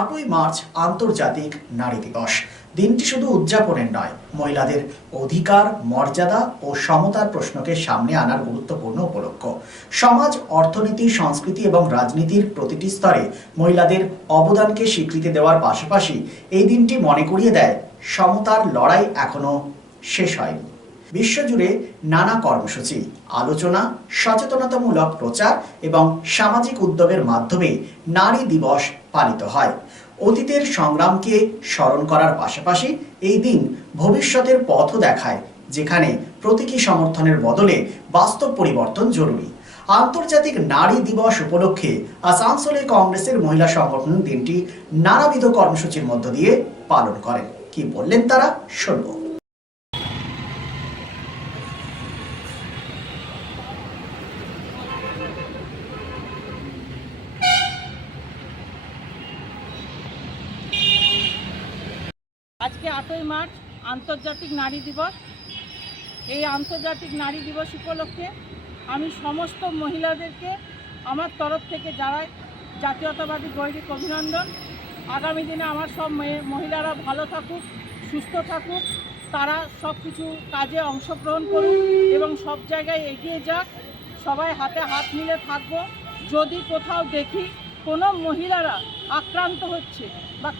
8ই March আন্তর্জাতিক নারী দিবস। দিনটি শুধু উদযাপনের নয়, মহিলাদের অধিকার, মর্যাদা ও সমতার প্রশ্নকে সামনে আনার গুরুত্বপূর্ণ উপলক্ষ। সমাজ, অর্থনীতি, সংস্কৃতি এবং রাজনীতির প্রতিটি স্তরে মহিলাদের অবদানকে স্বীকৃতি দেওয়ার পাশাপাশি এই দিনটি মনে করিয়ে দেয় সমতার লড়াই এখনো শেষ হয়নি। বিশ্বজুড়ে নানা কর্মসূচি, আলোচনা, সচেতনতামূলক প্রচার এবং সামাজিক উদ্যোগের মাধ্যমে নারী দিবস পালিত হয়। অতীতের সংগ্রামকে স্মরণ করার পাশাপাশি এই দিন ভবিষ্যতের পথও দেখায়, যেখানে প্রতীকী সমর্থনের বদলে বাস্তব পরিবর্তন জরুরি। আন্তর্জাতিক নারী দিবস উপলক্ষে আসানসোলে কংগ্রেসের মহিলা সংগঠন দিনটি নানাবিধ কর্মসূচির মধ্য দিয়ে পালন করেন। কি বললেন তারা, শুনব। আজকে 8ই মার্চ আন্তর্জাতিক নারী দিবস। এই আন্তর্জাতিক নারী দিবস উপলক্ষে আমি সমস্ত মহিলাদেরকে আমার তরফ থেকে জানাই জাতীয়তাবাদী গৈরিক অভিনন্দন। আগামী দিনে আমার সব মহিলারা ভালো থাকুক, সুস্থ থাকুক, তারা সব কিছু কাজে অংশগ্রহণ করুক এবং সব জায়গায় এগিয়ে যাক। সবাই হাতে হাত মিলে থাকবো। যদি কোথাও দেখি কোনো মহিলারা আক্রান্ত হচ্ছে বা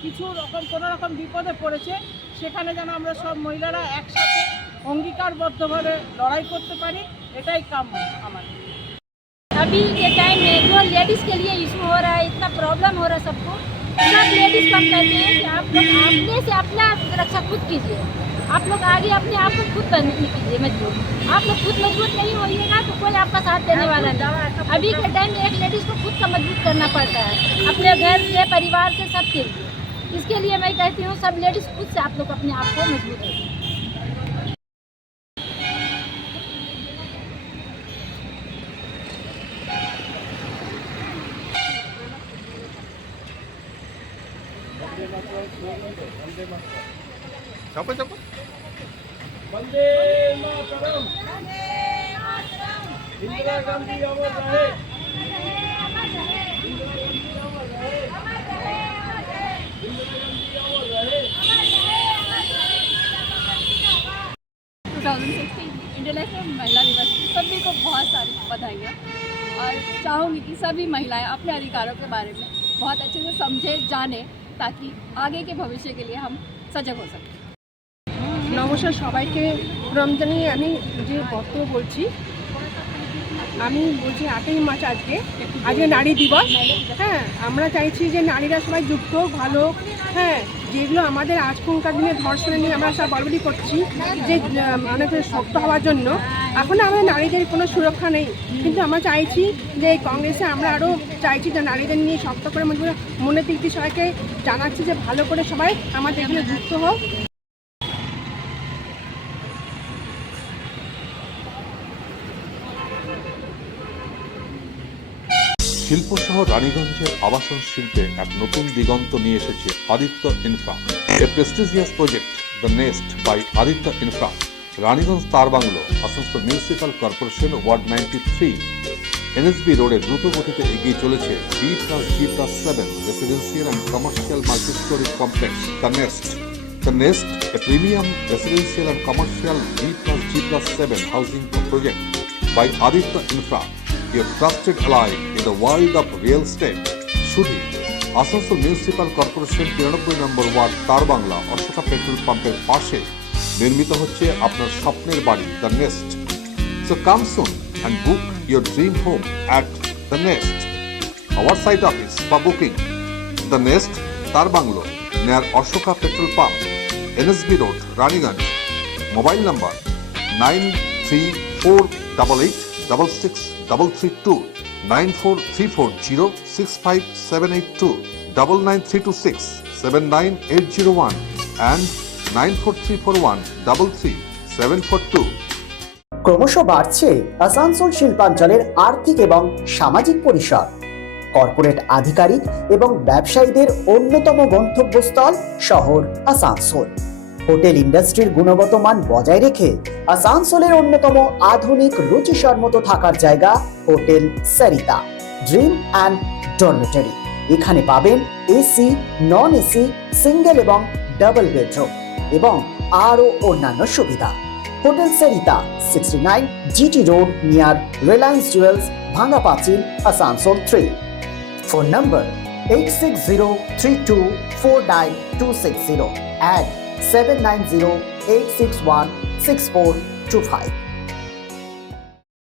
কোনো রকম বিপদে পড়েছে, সেখানে যেন আমরা সব মহিলারা একসাথে অঙ্গীকারবদ্ধভাবে লড়াই করতে পারি, এটাই কাম্য আমার। अभी के टाइम में जो लेडीज़ के लिए इशू हो रहा है, इतना प्रॉब्लम हो रहा है सबको, सब लेडीज़ कम कहते हैं कि आप लोग अपने से अपना रक्षा खुद कीजिए। आप लोग आगे अपने आप को खुद बनने कीजिए मजबूत। आप लोग खुद मजबूत नहीं होइएगा तो कोई आपका साथ देने वाला नहीं। अभी के टाइम में एक लेडीज़ को खुद का मजबूत करना पड़ता है, अपने घर से, परिवार से, सबके लिए। इसके लिए मैं कहती हूँ सब लेडीज़ खुद से आप लोग अपने आप को मजबूत करें। চাপো চাপো। वंदे मातरम, इंदिरा गांधी अमर रहे, इंदिरा गांधी अमर रहे, इंदिरा गांधी अमर रहे। 2016 इंटरनेशनल महिला दिवस की सभी को बहुत सारी बधाइयाँ, और चाहूँगी कि सभी महिलाएं अपने अधिकारों के बारे में बहुत अच्छे से समझे, जाने, ताकि आगे के भविष्य के लिए हम सजग हो सकें। নমস্কার সবাইকে, রমজানে আমি যে বক্তব্য বলছি, আমি বলছি 8ই মার্চ আজকে নারী দিবস। হ্যাঁ, আমরা চাইছি যে নারীরা সবাই যুক্ত হোক, ভালো হোক। হ্যাঁ, যেগুলো আমাদের আজকালকার দিনে ধর্ষণে নিয়ে আমরা সব বলবলি করছি যে অনেক শক্ত হওয়ার জন্য, এখন আমাদের নারীদের কোনো সুরক্ষা নেই। কিন্তু আমরা চাইছি যে কংগ্রেসে আমরা আরও চাইছি যে নারীদের নিয়ে শক্ত করে মনের দিক দিয়ে সবাইকে জানাচ্ছি যে ভালো করে সবাই আমাদের এখানে যুক্ত হোক। শিল্পসহ রানীগঞ্জের আবাসন শিল্পে এক নতুন দিগন্ত নিয়ে এসেছে Aditya Infra, a prestigious project the nest by Aditya Infra. Raniganj তার bungalow, Asansol municipal corporation, ward 93, NSB রোডে দ্রুত গতিতে এগিয়ে চলেছে B+G+7 residential and commercial multi storey complex the nest. The Nest, a premium residential and commercial B+G+7 housing project by Aditya Infra, your trusted ally in the world of real estate. শুধু Asansol municipal corporation 93 নম্বর word তার Bangla Ashoka petrol পাম্পের পাশে নির্মিত হচ্ছে আপনার স্বপ্নের বাড়ি the nest. So come soon and book your dream home at the Nest. Our site office for booking the Nest, তার bungalow, near Ashoka Petrol Pump, NSB Road, Raniganj. Mobile number 9348866332, 9434065782, 99326 and 9434133 ক্রমশ বাড়ছে আসানসোল শিল্পাঞ্চলের আর্থিক এবং সামাজিক পরিসর। Corporate আধিকারিক এবং ব্যবসায়ীদের অন্যতম গন্তব্যস্থল শহর আসানসোল। হোটেল ইন্ডাস্ট্রির গুণগত মান বজায় রেখে আসানসোলের অন্যতম আধুনিক রুচিসম্মত থাকার জায়গা hotel Sarita, dream and dormitory. এখানে পাবেন এসি, নন এসি, সিঙ্গেল এবং ডাবল বেডরুম এবং আরও অন্যান্য সুবিধা। Hotel Sarita 69 GT road near Reliance Jewels, Bhanga Pachil, Asansol 3। Phone number 8603249260 and 7908616425।